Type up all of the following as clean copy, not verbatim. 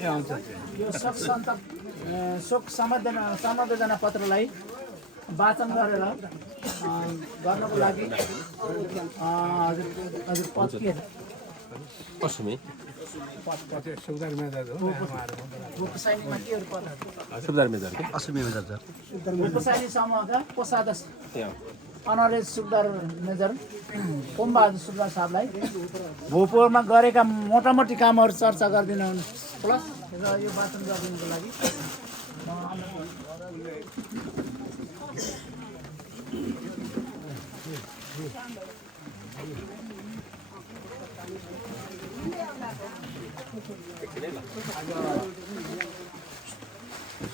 यो शोक समवेदना पत्रलाई वाचन गरेर गर्नको लागि हजुर पद के पश्चिमी सुखदार मेजर हो उपसैनिकमा केहरू पदहरू सुबेदार मेजर के अश्विनी मेजर छ उपसैनिक समूहका कोषाध्यक्ष अनरेज सुखदार मेजर ओमबहादुर सुब्बा साहबलाई भोजपुरमा गरेका मोटामोटी कामहरू चर्चा गरिदिनु प्लस र यो वाचन गरिदिनुको लागि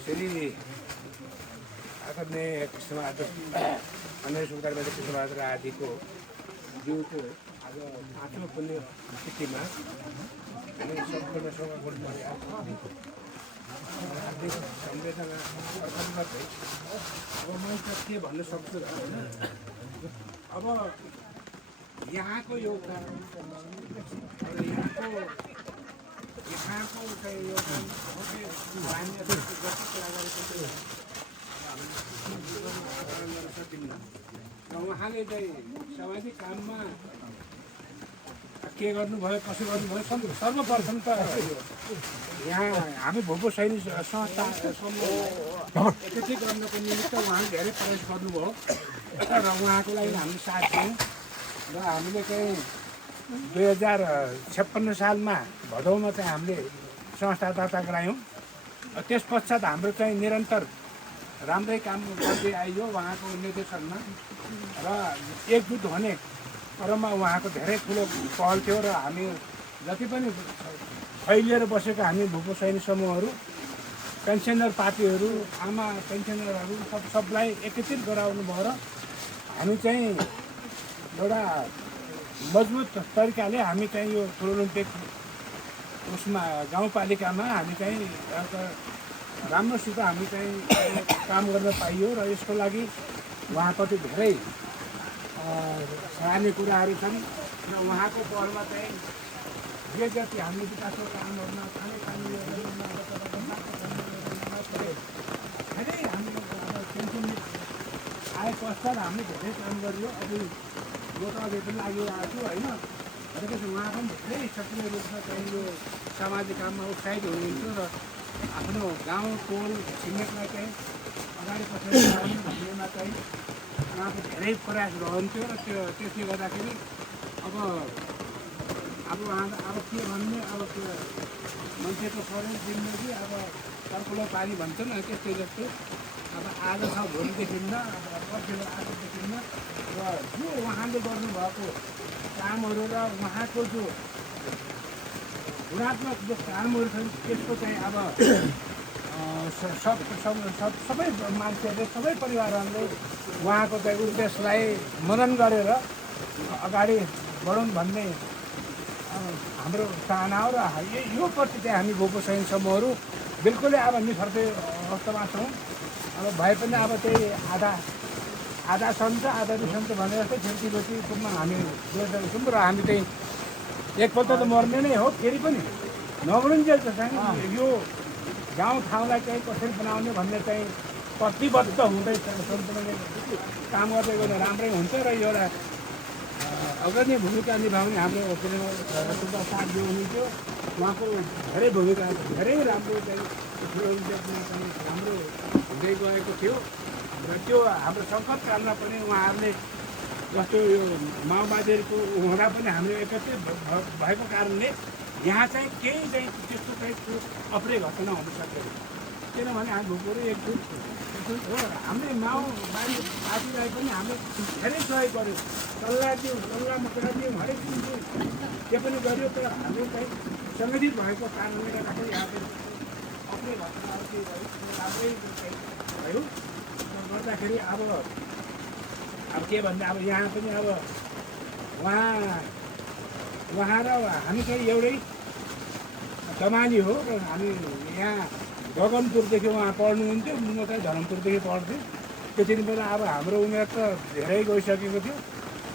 श्री आदरणीय कृष्णबहादुर अनरेज सुखदार मेजर कृष्णबहादुर आदिको ज्यूको आज 5औं पुण्यतिथिमा हामी सम्पूर्ण सभा गर्नुपर्यो हार्दिक संवेदना अर्पण गर्दै अब म के भन्न सक्छु होइन अब यहाँको योगदान यहाँको चाहिँ योगदान र उहाँले चाहिँ सामाजिक काममा के गर्नुभयो कसो गर्नुभयो सर्वप्रथम त यहाँ हामी भोपो सैनिक संस्था एकत्रित गर्नको निमित्त उहाँले धेरै प्रयास गर्नुभयो र उहाँको लागि हामीले साथ दियौँ र हामीले चाहिँ 2056 सालमा भदौमा चाहिँ हामीले संस्था दर्ता गरायौँ। त्यस पश्चात हाम्रो चाहिँ निरन्तर राम्रै काम गर्दै आइयो उहाँको निर्देशनमा र एकजुट हुने क्रममा उहाँको धेरै ठुलो पहल थियो र हामी जति पनि फैलिएर बसेका हामी भूपो सैनिक समूहहरू पेन्सनर पार्टीहरू आमा पेन्सनरहरू सबलाई एकत्रित गराउनु भयो र हामी चाहिँ एउटा मजबुत तरिकाले हामी चाहिँ यो ठुलोलुम्पेक उसमा गाउँपालिकामा हामी चाहिँ एउटा राम्रोसित हामी चाहिँ काम गर्न पाइयो र यसको लागि उहाँप्रति धेरै सराहनीय कुराहरू छन् र उहाँको पहलमा चाहिँ जे जति हामीले विकासको कामहरूमा खाने धेरै हामीले पेन्सन आए पश्चात हामीले धेरै काम गरियो। अब यो त अझै पनि लागिरहेको छु होइन त्यसपछि उहाँ पनि धेरै सक्रिय रूपमा चाहिँ यो सामाजिक काममा उत्साहित हुनुहुन्थ्यो र आफ्नो गाउँ टोल छिमेकलाई चाहिँ अगाडि पछाडि भन्नेमा चाहिँ उहाँको धेरै प्रयास रहन्थ्यो र त्यसले गर्दाखेरि अब के भन्ने अब त्यो मान्छेको शरीर जिन्दगी अब सर्कुलर पानी भन्छन् त्यस्तै जस्तो अब आज छ भोलि देखिन्न अब पर्खेर आज देखिन्न र जो उहाँले गर्नुभएको कामहरू र उहाँको जो गुणात्मक जो कामहरू छन् त्यसको चाहिँ अब सबै मान्छेहरूले सबै परिवारहरूले उहाँको चाहिँ उद्देश्यलाई मनन गरेर अगाडि बढौँ भन्ने हाम्रो चाहना हो र यो प्रति चाहिँ हामी भोपो सैनिक समूहहरू बिल्कुलै अब निफर्दै अवस्थामा छौँ। अब भए पनि अब त्यही आधा सन्त आधा निसन्त भने जस्तै फिर्तीपछि कुममा हामी जोडेर छौँ र हामी चाहिँ एकपल्ट त मर्ने नै हो फेरि पनि नमरुन्जेल चाहिँ यो गाउँ ठाउँलाई चाहिँ कसरी बनाउने भन्ने चाहिँ प्रतिबद्ध हुँदै सम्पूर्णले काम गर्दै गयो राम्रै हुन्छ र एउटा अग्रणी भूमिका निभाउने हाम्रो सुब्बा साहबजी हुनुहुन्थ्यो। उहाँको धेरै भूमिका धेरै राम्रो चाहिँ राम्रो हुँदै गएको थियो र त्यो हाम्रो सङ्कटकालमा पनि उहाँहरूले जस्तो यो माओवादीहरूको हुँदा पनि हाम्रो एकत्रित भएको कारणले यहाँ चाहिँ केही चाहिँ त्यस्तो टाइपको अप्रिय घटना हुन सक्दैन किनभने हामी भूपोहरू एकजुट हो। हामीले माओवादी पार्टीलाई पनि हामीले धेरै सहयोग गर्यो, सल्लाह दियौँ, सल्लाहमा कुरा दियौँ, हरेक चिज के पनि गर्यो। तर हाम्रो चाहिँ सङ्गठित भएको कारणले गर्दाखेरि यहाँ पनि अप्रिय घटनाहरू केही भयो राम्रै भयो गर्दाखेरि अब के भन्ने अब यहाँ पनि अब उहाँ र हामी चाहिँ एउटै कमानी हो र हामी यहाँ गगनपुरदेखि उहाँ पढ्नुहुन्थ्यो, म चाहिँ धरमपुरदेखि पढ्थेँ। त्यति बेला अब हाम्रो उमेर त धेरै गइसकेको थियो।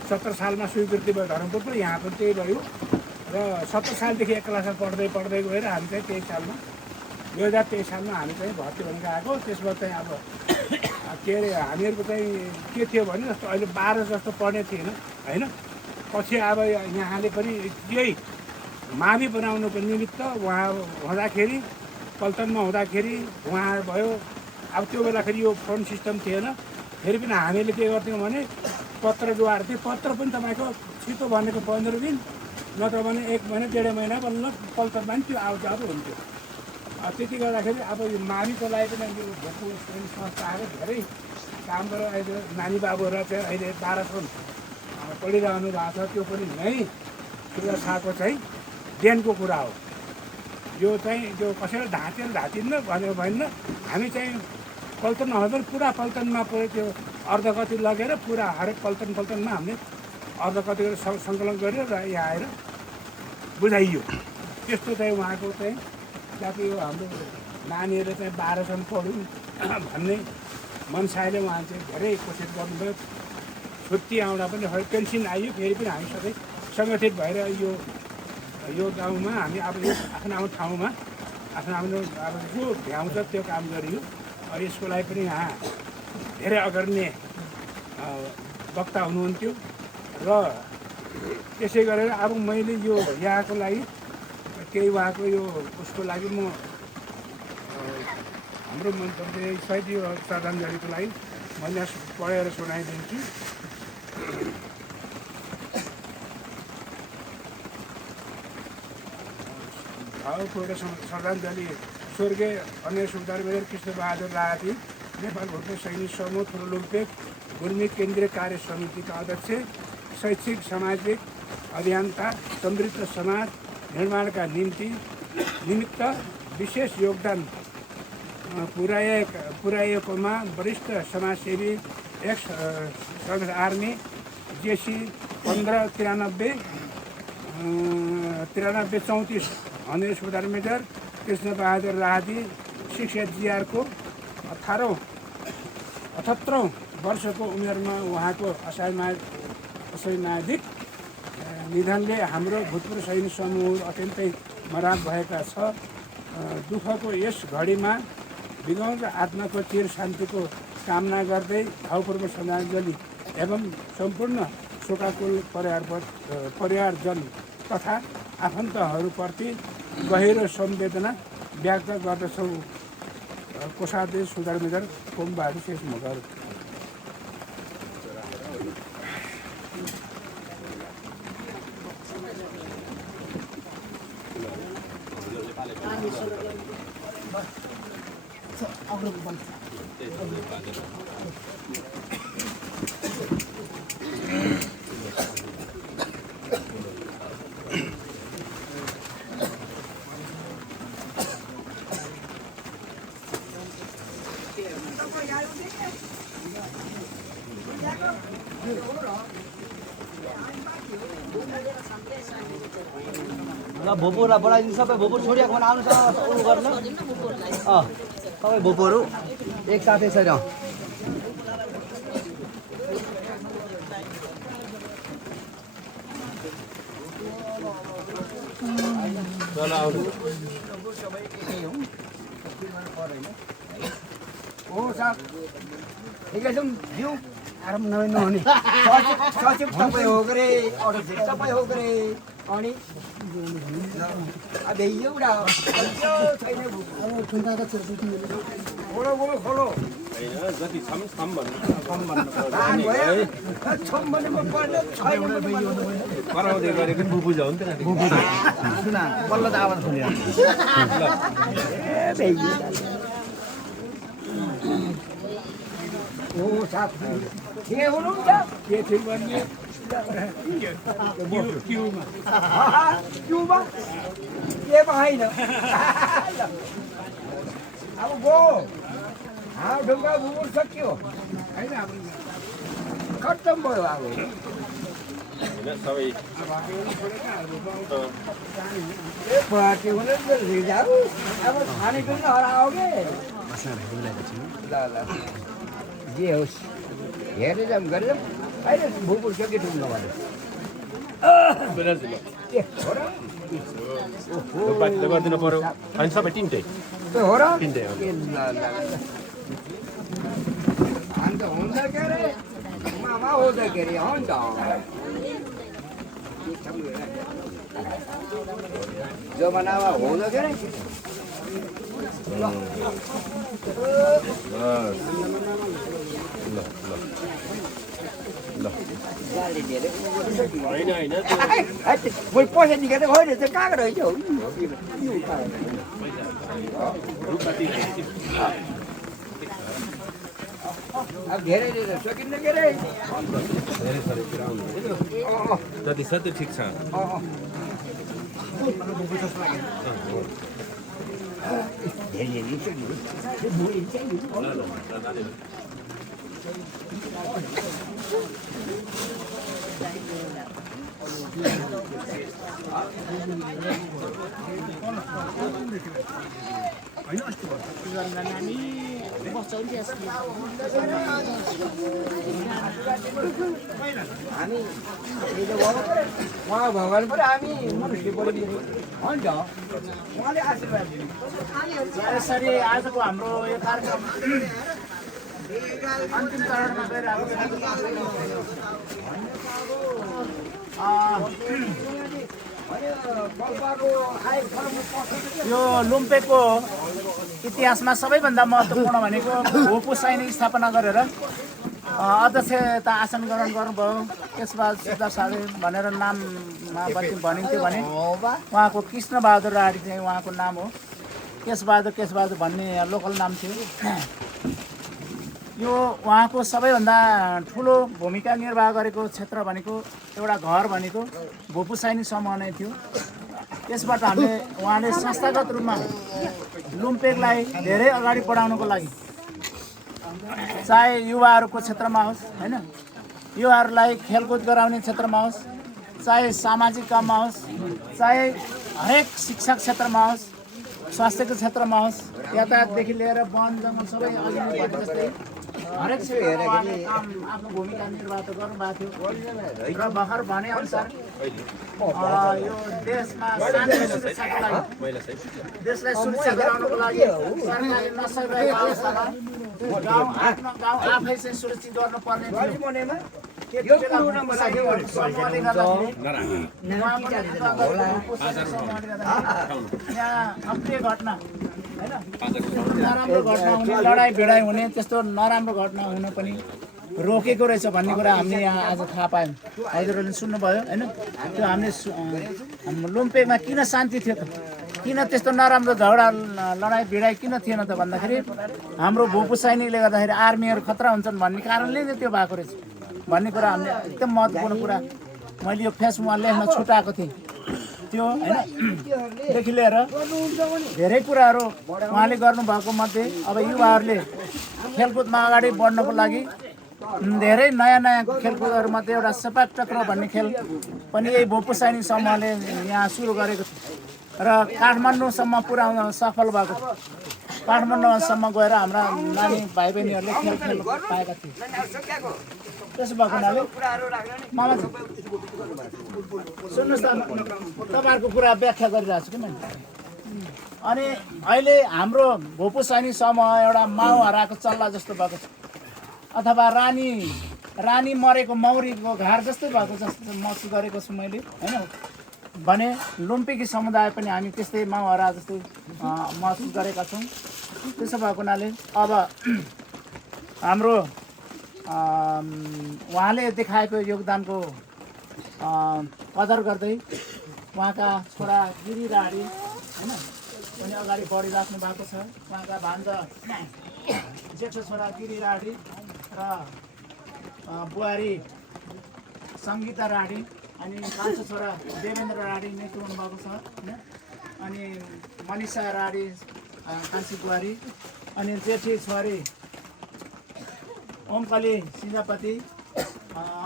70 सालमा स्वीकृति भयो धरमपुर पनि, यहाँ पनि त्यही भयो र 70 सालदेखि एक क्लासमा पढ्दै गएर हामी चाहिँ 23 सालमा 2023 सालमा हामी चाहिँ भर्ती भनेर आएको। त्यसमा चाहिँ अब के अरे हामीहरूको चाहिँ के थियो भने जस्तो अहिले 12 जस्तो पढ्ने थिएन होइन। पछि अब यहाँले पनि यही मावि बनाउनुको निमित्त उहाँ हुँदाखेरि पल्टनमा हुँदाखेरि उहाँ भयो। अब त्यो बेलाखेरि यो फोन सिस्टम थिएन। फेरि पनि हामीले के गर्थ्यौँ भने पत्रद्वारा त्यो पत्र पनि तपाईँको छिटो भनेको 15 दिन नत्र भने 1 महिना 1.5 महिना बल्ल पल्टनमा पनि त्यो आउजाउ हुन्थ्यो। त्यति गर्दाखेरि अब यो माविको लागि पनि यो भोटको संस्था आएर धेरै काम गरेर अहिले नानी बाबुहरू चाहिँ अहिले 12 पढिरहनु भएको छ। त्यो पनि नै सुरक्षाको चाहिँ देनको कुरा हो। यो चाहिँ त्यो कसैले ढाँचिन्न भनेको भएन। हामी चाहिँ पल्टनमा हो भने पुरा पल्टनमा पऱ्यो त्यो अर्धकति लगेर पुरा हरेक पल्टनमा हामीले अर्धकति गरेर सङ्कलन गर्यो र यहाँ आएर बुझाइयो। त्यस्तो चाहिँ उहाँको चाहिँ ताकि यो हाम्रो नानीहरू चाहिँ 12 पढौँ भन्ने मनसायले उहाँ चाहिँ धेरै कोसिस गर्नुभयो। छुट्टी आउँदा पनि पेन्सन आइयो। फेरि पनि हामी सबै सङ्गठित भएर यो गाउँमा हामी अब आफ्नो ठाउँमा आफ्नो अब जो भ्याउँछ त्यो काम गरियो। यसको लागि पनि यहाँ धेरै अग्रणी वक्ता हुनुहुन्थ्यो र त्यसै गरेर अब मैले यो यहाँको लागि केही उहाँको यो उसको लागि म हाम्रो मन्त्री सहित यो श्रद्धाञ्जलीको लागि मैले पढेर सुनाइदिन्छु। भावपूर्ण श्रद्धाञ्जली स्वर्गीय अन्य सुधार मेजर कृष्णबहादुर रायती नेपाल भोटो सैनिक समूह थुलुलुम्पेक गुल्मी केन्द्रीय कार्य समितिका अध्यक्ष, शैक्षिक सामाजिक अभियन्ता, समृद्ध समाज निर्माणका निमित्त विशेष योगदान पुर्याएकोमा वरिष्ठ समाजसेवी एक्स सर्भिस आर्मी जेसी 1593-34 अन्य सुधार मेजर कृष्णबहादुर राहती शिक्षा जिआरको 78औं वर्षको उमेरमा उहाँको असामयिक निधनले हाम्रो भूतपूर्व सैनिक समूह अत्यन्तै मराम भएका छ। दुःखको यस घडीमा विगत आत्माको चिर शान्तिको कामना गर्दै भावपूर्ण श्रद्धाञ्जली एवं सम्पूर्ण शोकाकुल परिवारजन तथा आफन्तहरूप्रति गहिरो संवेदना व्यक्त गर्दछौँ। कोषाध्यक्ष सुधार मेजर पोमबहादुर शेष मगर। भोपोलाई बोलाइदिनु सबै भोपो छोडिएको भने आउनुसँग उयो गर्न सबै भोपोहरू एकसाथै छैन। ठिकै छौँ जिउ आराम नहुने सचिव तपाईँ हो के रे अध्यक्ष तपाईँ हो के रे अनि अब एउटा छैन खोलो जति छम कराउँदै गरेको बुझाउ नि सुन बल्ल त आवाज खोल्यो के हुनुहुन्छ के थियो भन्ने क्युमा के भएन अब गो ढुङ्गा भुमुर सक्यो होइन खत्तम भयो अब सबै अब खानेकुरा हराओगे ल जे होस् हेरेर जाऊँ गरेर अहिले भुपुर सक्यो ढुङ्गा भने पेनल्टी ल बाकी त गरिदिनु पर्यो होइन सबै टिम चाहिँ त्यो हो र टिम चाहिँ अन्त हुन्छ के अरे मामा हुँदै के अरे हुन्छ जमानामा हुँदो के अरे होइन होइन मैले पैसा निकालेर होइन चाहिँ कहाँको रहेछ हौ अब धेरै सकिन्न के अरे जति छ त्यो ठिक छ हामी उहाँ भगवान् पनि हामी मनुष्य बढी हुन्छ उहाँले आशीर्वाद दिनु यसरी आजको हाम्रो यो कार्यक्रम अन्तिम चरणमा गइरहेको यो लुम्पेको इतिहासमा सबैभन्दा महत्त्वपूर्ण भनेको भोपू सैनिक स्थापना गरेर अध्यक्षता आसन ग्रहण गर्नुभयो। त्यसबाद सिद्ध साधु भनेर नाममा भनिन्थ्यो भने उहाँको कृष्णबहादुर राडी चाहिँ उहाँको नाम हो। केशबहादुर भन्ने लोकल नाम थियो। यो उहाँको सबैभन्दा ठुलो भूमिका निर्वाह गरेको क्षेत्र भनेको एउटा घर भनेको भोपू सैनिक समूह नै थियो। त्यसबाट उहाँले संस्थागत रूपमा लुम्पेकलाई धेरै अगाडि बढाउनको लागि चाहे युवाहरूको क्षेत्रमा होस् होइन, युवाहरूलाई खेलकुद गराउने क्षेत्रमा होस्, चाहे सामाजिक काममा होस्, चाहे हरेक शिक्षा क्षेत्रमा होस्, स्वास्थ्यको क्षेत्रमा होस्, यातायातदेखि लिएर वन जङ्गल सबै अघि नै भने जस्तै हरेक क्षेत्रमा उहाँले काम आफ्नो भूमिका निर्वाह त गर्नुभएको थियो। र भर्खर भनेअनुसार यो देशमा शान्ति सुरक्षाको लागि, देशलाई सुरक्षा गराउनको लागि सरकारले नसकिरहेको अवस्थामा गाउँ आफै चाहिँ सुरक्षित गर्नुपर्ने थियो। यहाँ अप्रिय घटना होइन, नराम्रो घटना हुने, लडाइँ भिडाइ हुने, त्यस्तो नराम्रो घटना हुन पनि रोकेको रहेछ भन्ने कुरा हामीले यहाँ आज थाहा पायौँ। हजुरहरूले सुन्नुभयो होइन। त्यो हामीले लुम्पेकमा किन शान्ति थियो त, किन त्यस्तो नराम्रो झगडा लडाइँ भिडाइ किन थिएन त भन्दाखेरि हाम्रो भोपू सैनिकले गर्दाखेरि आर्मीहरू खतरा हुन्छन् भन्ने कारणले नै त्यो भएको रहेछ भन्ने कुरा हामीले एकदम महत्त्वपूर्ण कुरा मैले यो फेसबुकमा लेख्न छुटाएको थिएँ। त्यो होइनदेखि लिएर धेरै कुराहरू उहाँले गर्नुभएको मध्ये अब युवाहरूले खेलकुदमा अगाडि बढ्नको लागि धेरै नयाँ खेलकुदहरूमध्ये एउटा सेपाक टक्र भन्ने खेल पनि यही भोपू सैनिक समूहले यहाँ सुरु गरेको थियो र काठमाडौँसम्म पुर्याउन सफल भएको थियो। काठमाडौँसम्म गएर हाम्रा नानी भाइ बहिनीहरूले खेल पाएका थिए। त्यसो भएको हुनाले मामा सुन्नुहोस् त, तपाईँहरूको कुरा व्याख्या गरिरहेको छु कि मैले। अनि अहिले हाम्रो भोपू सैनिक समूह एउटा माउ हराएको चल्ला जस्तो भएको छ, अथवा रानी मरेको मौरीको घार जस्तै भएको जस्तो महसुस गरेको छु मैले होइन। भने लुम्पेकी समुदाय पनि हामी त्यस्तै माउ हरा जस्तै महसुस गरेका छौँ। त्यसो भएको हुनाले अब हाम्रो उहाँले देखाएको योगदानको कदर गर्दै उहाँका छोरा गिरी राडी होइन पनि अगाडि बढिराख्नु भएको छ। उहाँका भान्जा जेठो छोरा गिरी राडी र बुहारी सङ्गीता राडी अनि कान्छो छोरा देवेन्द्र राडी मृत्यु हुनुभएको छ होइन। अनि मनिषा राडी कान्छी बुहारी अनि जेठी छोरी ओमकली सिंहपति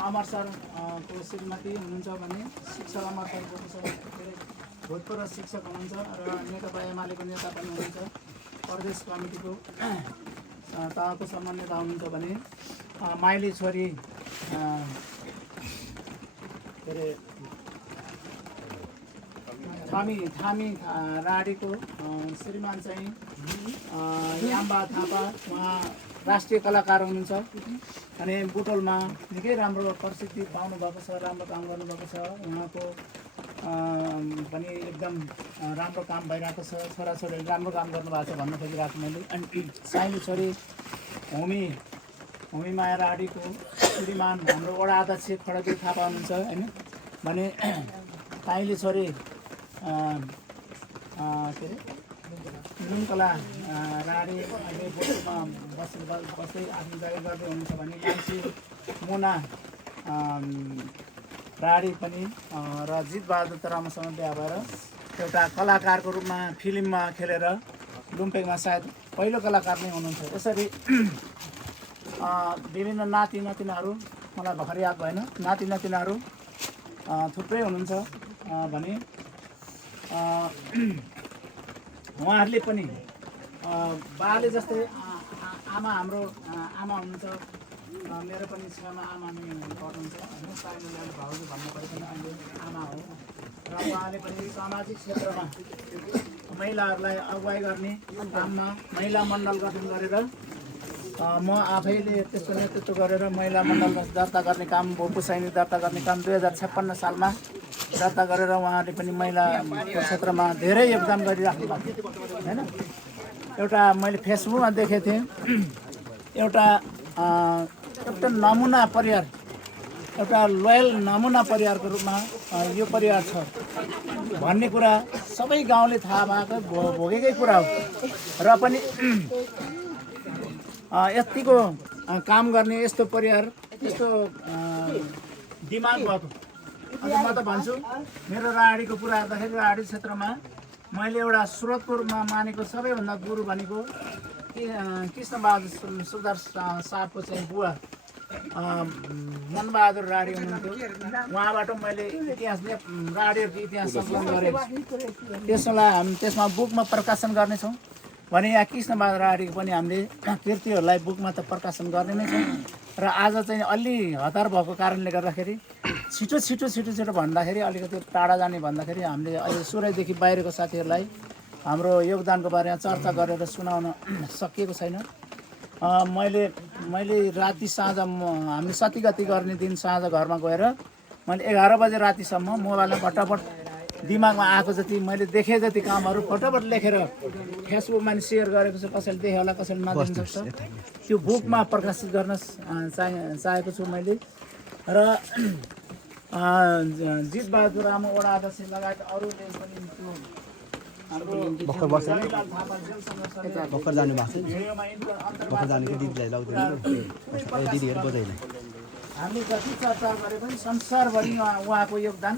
अमर सरको श्रीमती हुनुहुन्छ भने शिक्षक अमर सरको भूतपूर्व शिक्षक हुनुहुन्छ र नेकपा एमालेको नेता पनि हुनुहुन्छ। प्रदेश कमिटीको तहको सम्मान नेता हुनुहुन्छ भने माइली छोरी के अरे थामी राडीको श्रीमान चाहिँ याम्बा थापा, उहाँ राष्ट्रिय कलाकार हुनुहुन्छ। अनि बुटोलमा निकै राम्रो प्रसिद्धि पाउनुभएको छ, राम्रो काम गर्नुभएको छ। उहाँको पनि एकदम राम्रो काम भइरहेको छ। छोराछोरीले राम्रो काम गर्नुभएको छ भन्न खोजिरहेको मैले। अनि साइली छोरी होमी माया राडीको श्रीमान हाम्रो वडा अध्यक्ष खडदेव थापा हुनुहुन्छ होइन। भने साइली छोरी के अरे नुनकला राडी अहिले बोटमा बस्दै आफ्नो जागिर गर्दै हुनुहुन्छ। भने कान्छी मुना राडी पनि र जितबहादुर तरामासँग बिहा भएर एउटा कलाकारको रूपमा फिल्ममा खेलेर लुम्पेकमा सायद पहिलो कलाकार नै हुनुहुन्छ। यसरी विभिन्न नाति नातिनाहरू मलाई भर्खर याद भएन, नाति नातिनाहरू थुप्रै हुनुहुन्छ। भने उहाँहरूले पनि बाले जस्तै आमा हाम्रो आमा हुनुहुन्छ। मेरो पनि छेउमा आमा नै पर्नुहुन्छ होइन। साइमनले भाउजू भन्नु पर्दैन, अहिले आमा हो। र उहाँले पनि सामाजिक क्षेत्रमा महिलाहरूलाई अगुवाई गर्ने काममा महिला मण्डल गठन गरेर म आफैले त्यसको नेतृत्व गरेर महिला मण्डल दर्ता गर्ने काम, भोपू सैनिक दर्ता गर्ने काम 2056 सालमा दर्ता गरेर उहाँले पनि महिलाको क्षेत्रमा धेरै योगदान गरिराख्नु भएको होइन। एउटा मैले फेसबुकमा देखेको थिएँ, एउटा नमुना परिवार, एउटा लोयल नमुना परिवारको रूपमा यो परिवार छ भन्ने कुरा सबै गाउँले थाहा भएको भोगेकै कुरा हो। र पनि यतिको काम गर्ने यस्तो परिवार, यस्तो दिमाग भएको। म त भन्छु मेरो राडीको कुरा गर्दाखेरि राडी क्षेत्रमा मैले एउटा स्रोतको रूपमा मानेको सबैभन्दा गुरु भनेको कृष्णबहादुर सुब्दार साहबको चाहिँ बुवा मनबहादुर राडी हुनुहुन्थ्यो। उहाँबाट मैले इतिहास राडीहरूको इतिहास सङ्कलन गरेँ। त्यसमा बुकमा प्रकाशन गर्नेछौँ। भने यहाँ कृष्णबहादुर राडीको पनि हामीले कृतिहरूलाई बुकमा त प्रकाशन गर्ने नै छौँ। र आज चाहिँ अलि हतार भएको कारणले गर्दाखेरि छिटो भन्दाखेरि अलिकति टाढा जाने भन्दाखेरि हामीले अहिले सुरैदेखि बाहिरको साथीहरूलाई हाम्रो योगदानको बारेमा चर्चा गरेर सुनाउन सकिएको छैन। मैले राति साँझ हामीले सतीगति गर्ने दिन साँझ घरमा गएर मैले 11 बजे रातिसम्म मोबाइलमा फटाफट दिमागमा आएको जति मैले देखेँ जति कामहरू फटाफट लेखेर फेसबुकमा नि सेयर गरेको छु। कसैले देख्यो होला, कसैले नदेख्न सक्छ। त्यो बुकमा प्रकाशित गर्न चाहेको छु मैले। र जितबहादुर आमा वडा अध्यक्ष लगायत अरूले पनि त्यो भर्खर जानु भएको छ, भर्खर जानेको दिदीलाई लाउँदैन, दिदीहरू बजाइलाई हामीले जति चर्चा गरे पनि संसारभरि उहाँको योगदान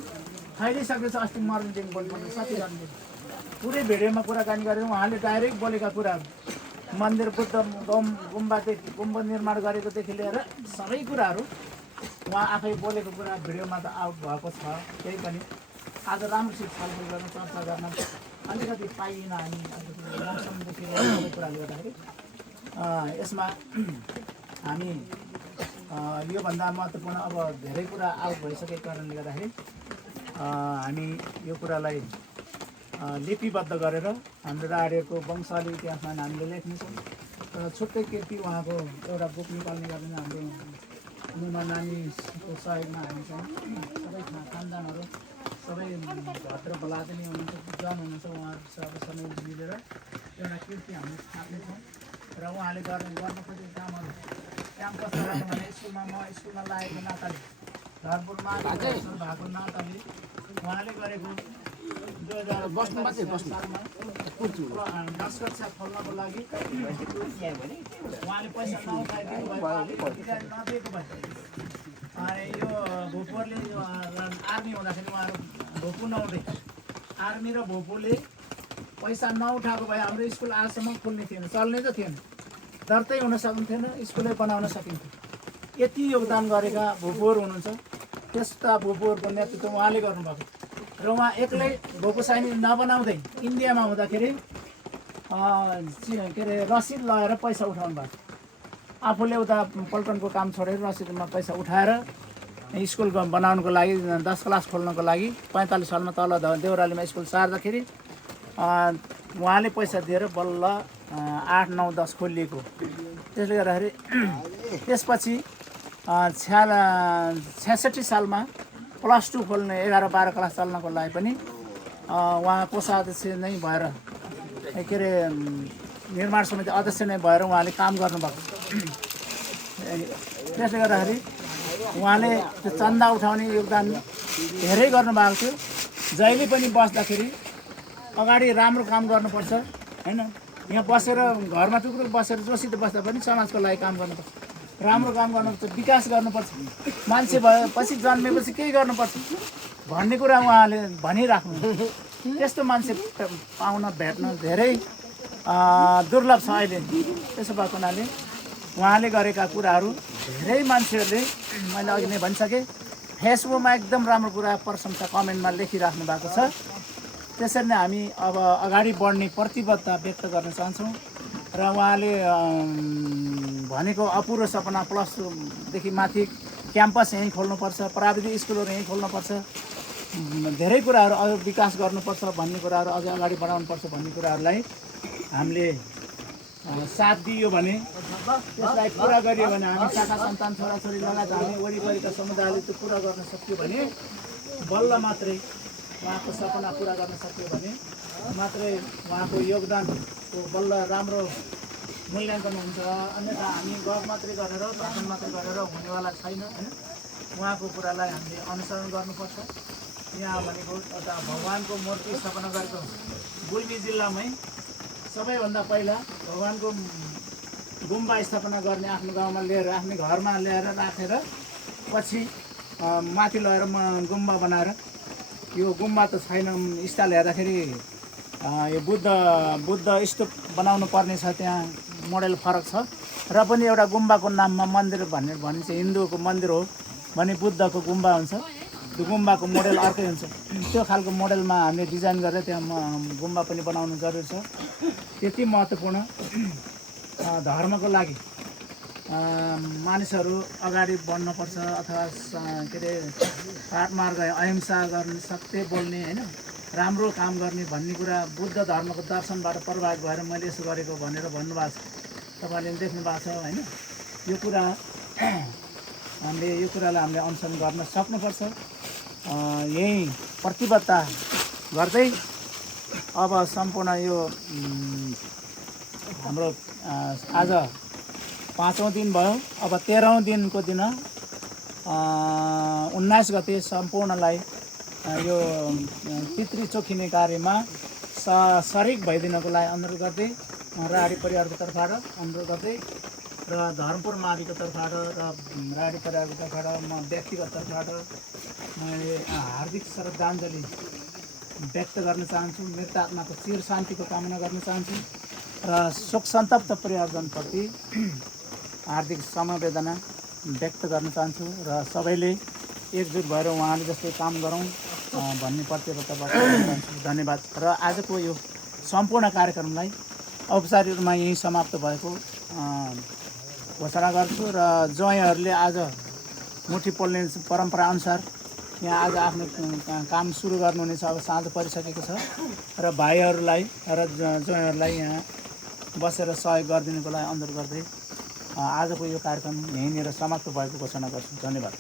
फैलिसकेको छ। अस्ति मर्ने दिन बोल्नु सती गर्ने दिन पुरै भिडियोमा कुराकानी गरेर उहाँले डाइरेक्ट बोलेका कुराहरू, मन्दिर बुद्ध गुम्बा निर्माण गरेकोदेखि लिएर सबै कुराहरू उहाँ आफै बोलेको कुरा भिडियोमा त आउट भएको छ। त्यही पनि आज राम्रोसित छलफल गर्न, चर्चा गर्न अलिकति पाइएन हामी मौसमदेखि लिएर सबै कुराले गर्दाखेरि। यसमा हामी योभन्दा महत्त्वपूर्ण अब धेरै कुरा आउट भइसकेको कारणले गर्दाखेरि हामी यो कुरालाई लिपिबद्ध गरेर हाम्रो राडीहरूको वंशावली इतिहासमा हामीले लेख्नेछौँ। र छुट्टै कृति उहाँको एउटा बुक निकाल्ने गर्ने हाम्रो मुना नानीको सहयोगमा हामी चाहिँ सबै खानदानहरू सबै भद्र बलादिनी हुनुहुन्छ, जन हुनुहुन्छ, उहाँहरू सबै मिलेर एउटा कृति हामीले छाप्नेछौँ। र उहाँले गर्नु खोजेको कामहरू क्याम्पसबाट भने स्कुलमा लागेको नाताले धरपुरमा भएको नाताले उहाँले गरेको 2000 सालमा कक्षा खोल्नको लागि उहाँले पैसा नउठाइदिनु भएको नदिएको भए अनि यो भोपुरले आर्मी हुँदाखेरि उहाँहरू भोपू नहुँदै आर्मी र भोपुले पैसा नउठाएको भए हाम्रो स्कुल आजसम्म खुल्ने थिएन, चल्ने त थिएन, दर्तै हुन सक्थेन, स्कुलै बनाउन सकिन्थ्यो। यति योगदान गरेका भोपुर हुनुहुन्छ। त्यस्ता भोपुरको नेतृत्व उहाँले गर्नुभएको र उहाँ एक्लै भोपू सैनिक नबनाउँदै इन्डियामा हुँदाखेरि के अरे रसिद लगाएर पैसा उठाउनु भएको। आफूले उता पल्टनको काम छोडेर रसिदमा पैसा उठाएर स्कुल बनाउनुको लागि 10 क्लास खोल्नको लागि 45 सालमा तल देउरालीमा स्कुल सार्दाखेरि उहाँले पैसा दिएर बल्ल 8, 9, 10 खोलिएको। त्यसले गर्दाखेरि त्यसपछि 66 सालमा +2 खोल्ने 11, 12 क्लास चल्नको लागि पनि उहाँ कोषाध्यक्ष नै भएर के अरे निर्माण समिति अध्यक्ष नै भएर उहाँले काम गर्नुभएको। त्यसले गर्दाखेरि उहाँले त्यो चन्दा उठाउने योगदान धेरै गर्नुभएको थियो। जहिले पनि बस्दाखेरि अगाडि राम्रो काम गर्नुपर्छ हैन, यहाँ बसेर घरमा टुक्रो बसेर जोसित बस्दा पनि समाजको लागि काम गर्नुपर्छ, राम्रो काम गर्नुपर्छ, विकास गर्नुपर्छ, मान्छे भएपछि जन्मेपछि केही गर्नुपर्छ भन्ने कुरा उहाँले भनिराख्नु। त्यस्तो मान्छे पाउन भेट्न धेरै दुर्लभ छ अहिले। त्यसो भएको हुनाले उहाँले गरेका कुराहरू धेरै मान्छेहरूले मैले अघि नै भनिसकेँ फेसबुकमा एकदम राम्रो कुरा प्रशंसा कमेन्टमा लेखिराख्नु भएको छ। त्यसरी नै हामी अब अगाडि बढ्ने प्रतिबद्धता व्यक्त गर्न चाहन्छौँ र उहाँले भनेको अपुरो सपना +देखि माथि क्याम्पस यहीँ खोल्नुपर्छ, प्राविधिक स्कुलहरू यहीँ खोल्नुपर्छ, धेरै कुराहरू अझ विकास गर्नुपर्छ भन्ने कुराहरू अझ अगाडि बढाउनुपर्छ भन्ने कुराहरूलाई हामीले साथ दियो भने, त्यसलाई पुरा गरियो भने हामी शाखा सन्तान छोराछोरी लगायत हामी वरिपरिका समुदायले त्यो पुरा गर्न सक्यो भने बल्ल मात्रै उहाँको सपना पुरा गर्न सक्यो भने मात्रै उहाँको योगदानको बल्ल राम्रो मूल्याङ्कन हुन्छ। अन्यथा हामी गफ मात्रै गरेर भाषण मात्रै गरेर हुनेवाला छैन होइन। उहाँको कुरालाई हामीले अनुसरण गर्नुपर्छ। यहाँ भनेको एउटा भगवान्को मूर्ति स्थापना गरेको गुल्मी जिल्लामै सबैभन्दा पहिला भगवान्को गुम्बा स्थापना गर्ने आफ्नो गाउँमा लिएर आफ्नो घरमा ल्याएर राखेर पछि माथि लगेर गुम्बा बनाएर यो गुम्बा त छैन, स्थल हेर्दाखेरि यो बुद्ध स्तूप बनाउनु पर्ने छ, त्यहाँ मोडेल फरक छ र पनि एउटा गुम्बाको नाममा मन्दिर भन्ने चाहिँ हिन्दूको मन्दिर हो भने बुद्धको गुम्बा हुन्छ, त्यो गुम्बाको मोडेल अर्कै हुन्छ। त्यो खालको मोडेलमा हामीले डिजाइन गरेर त्यहाँ गुम्बा पनि बनाउनु जरुरी छ। त्यति महत्त्वपूर्ण धर्मको लागि मानिसहरू अगाडि बढ्नुपर्छ अथवा के अरे पाठमार्ग अहिंसा गर्ने, सत्य बोल्ने होइन, राम्रो काम गर्ने भन्ने कुरा बुद्ध धर्मको दर्शनबाट प्रभावित भएर मैले यसो गरेको भनेर भन्नुभएको छ। तपाईँले देख्नु भएको छ होइन। यो कुरालाई हामीले अनुसरण गर्न सक्नुपर्छ। यही प्रतिबद्धता गर्दै अब सम्पूर्ण यो हाम्रो आज 5औं दिन भयो, अब 13औं दिनको दिन 19 गते सम्पूर्णलाई यो पितृ चोखिने कार्यमा सरिक भइदिनको लागि अनुरोध गर्दै राडी परिवारको तर्फबाट अनुरोध गर्दै र धर्मपुर माविको तर्फबाट र राडी परिवारको तर्फबाट म व्यक्तिगत तर्फबाट मैले हार्दिक श्रद्धाञ्जली व्यक्त गर्न चाहन्छु। मृत आत्माको चिर शान्तिको कामना गर्न चाहन्छु र शोक सन्तप्त परिवारजनप्रति हार्दिक समवेदना व्यक्त गर्न चाहन्छु र सबैले एकजुट भएर उहाँले जस्तै काम गरौँ भन्ने प्रतिबद्धताबाट चाहन्छु। धन्यवाद। र आजको यो सम्पूर्ण कार्यक्रमलाई औपचारिक रूपमा यहीँ समाप्त भएको घोषणा गर्छु र ज्वाइँहरूले आज मुठी पोल्ने परम्परा अनुसार यहाँ आज आफ्नो काम सुरु गर्नुहुनेछ। अब साँझ परिसकेको छ र भाइहरूलाई र ज्वाइँहरूलाई यहाँ बसेर सहयोग गरिदिनुको लागि अनुरोध गर्दै आजको यो कार्यक्रम यहीँनिर समाप्त भएको घोषणा गर्छु। धन्यवाद।